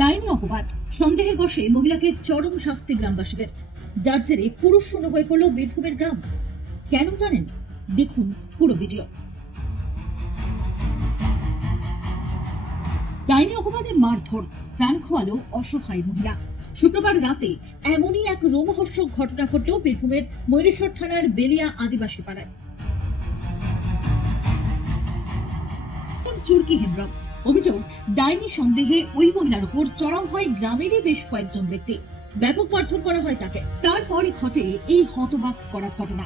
ডাইনি অপবাদ, সন্দেহের বশে মহিলাকে চরম শাস্তি গ্রামবাসীদের, যার জেরে পুরুষ শূন্য হয়ে পড়ল বীরভূমের গ্রাম। কেন জানেন? দেখুন পুরো ভিডিও। ডাইনি অপবাদে মারধর, প্রাণ খোয়ালো অসহায় মহিলা। শুক্রবার রাতে এমনই এক রোমহর্ষক ঘটনা ঘটল বীরভূমের ময়ূরেশ্বর থানার বেলিয়া আদিবাসী পাড়ায়। চুরকি হেমব্রম অভিযোগ, ডাইনি সন্দেহে ওই মহিলার উপর চড়াও হয় গ্রামেরই বেশ কয়েকজন ব্যক্তি। ব্যাপক মারধর করা হয় তাকে। তারপরই ঘটে এই হতবাক করা ঘটনা।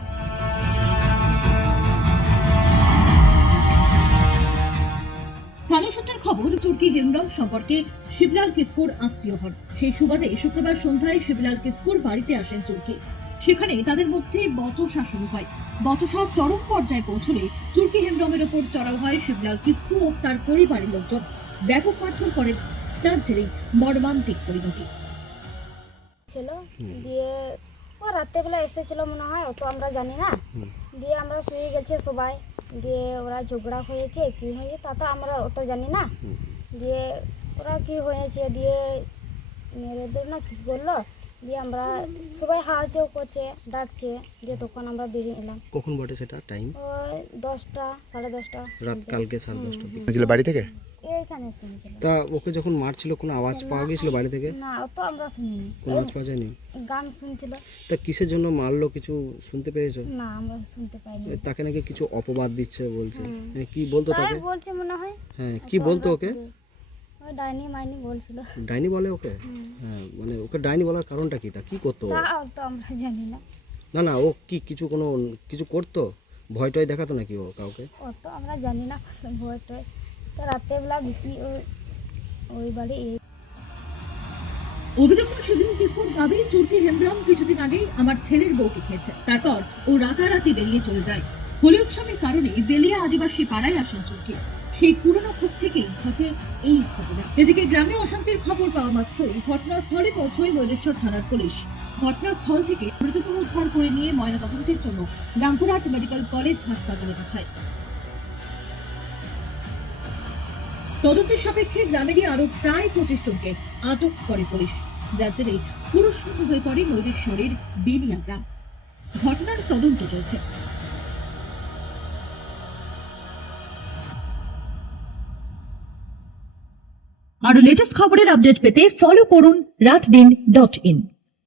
স্থানীয় সূত্রের খবর, চুরকি হেমব্রম সম্পর্কে শিবলাল কিস্কুর আত্মীয় হন। সেই সুবাদে শুক্রবার সন্ধ্যায় শিবলাল কিস্কুর বাড়িতে আসেন চুরকি। সেখানে তাদের মধ্যে বচসা শুরু হয়। বচসা চরম পর্যায়ে পৌঁছলে চুরকি হেমব্রমের ওপর চড়াও হয় শিবলাল কিস্কু ও তার পরিবারের লোকজন। ব্যাপক মারধর করেন, তার জেরেই মর্মান্তিক পরিণতি ছিল। দিয়ে ও রাত্রেবেলা এসেছিল মনে হয়, অত আমরা জানি না। দিয়ে আমরা শুয়ে গেছে সবাই। দিয়ে ওরা ঝগড়া হয়েছে, কি হয়েছে তা তো আমরা অত জানি না। দিয়ে ওরা কি হয়েছে, দিয়ে মেয়েদের না কি করলো, দিয়ে আমরা সবাই সাহায্য করছে, ডাকছে। দিয়ে তখন আমরা বেরিয়ে এলাম। কখন বটে সেটা টাইম? ওই 10টা, 10:30টা রাত, কালকে 10:30টার দিকে ছিল বাড়ি থেকে। এইখানে শুনছিল। তা ওকে যখন মারছিল কোনো আওয়াজ পাওয়া গিয়েছিল বাড়ি থেকে? না, অত আমরা শুনিনি। কোনো আওয়াজ পাওয়া যায়নি? গান শুনছিল। তা কিসের জন্য মারলো কিছু শুনতে পেয়েছো? না, আমরা শুনতে পাইনি। তাকে নাকি কিছু অপবাদ দিচ্ছে বলছে। কি বলতো তাই তাকে? বলছে মনে হয়। হ্যাঁ, কি বলতো ওকে? ওই ডাইনি মাইনি বলছিল। ডাইনি বলে ওকে? হ্যাঁ, মানে ওকে ডাইনি বলার কারণটা কি? তা কি করতো? তাও তো আমরা জানি না। না না, ও কি কিছু করতো? ভয় টয় দেখাতো নাকি ও কাউকে? অত আমরা জানি না, ভয় টয়। তো রাত্রেবেলা বেশি ওই বাড়ি অভিযুক্ত শিবলাল কিস্কুর দাবি, চুরকি হেমব্রম কিছুদিন আগেই আমার ছেলের বউকে খেয়েছে। তারপর ও রাতারাতি বেরিয়ে চলে যায়। হোলি উৎসবের কারণে বেলিয়া আদিবাসী পাড়ায় আসেন চুরকি। সেই পুরনো ক্ষোভ থেকেই ঘটে এই ঘটনা। এদিকে গ্রামে অশান্তির খবর পাওয়া মাত্রই ঘটনাস্থলে পৌঁছয় ময়ূরেশ্বর থানার পুলিশ। ঘটনাস্থল থেকে মৃতদেহ উদ্ধার করে নিয়ে ময়নাতদন্তের জন্য রামপুরহাট মেডিকেল কলেজ হাসপাতালে পাঠায়। তদন্তের সাপেক্ষে গ্রামেরই আরো প্রায় 25 জনকে আটক করে পুলিশ, যার জেরে পুরো শূন্য হয়ে পড়ে ময়ূরেশ্বরের বেলিয়া গ্রাম। ঘটনার তদন্ত চলছে। আরো লেটেস্ট খবরের আপডেট পেতে ফলো করুন রাতদিন.in।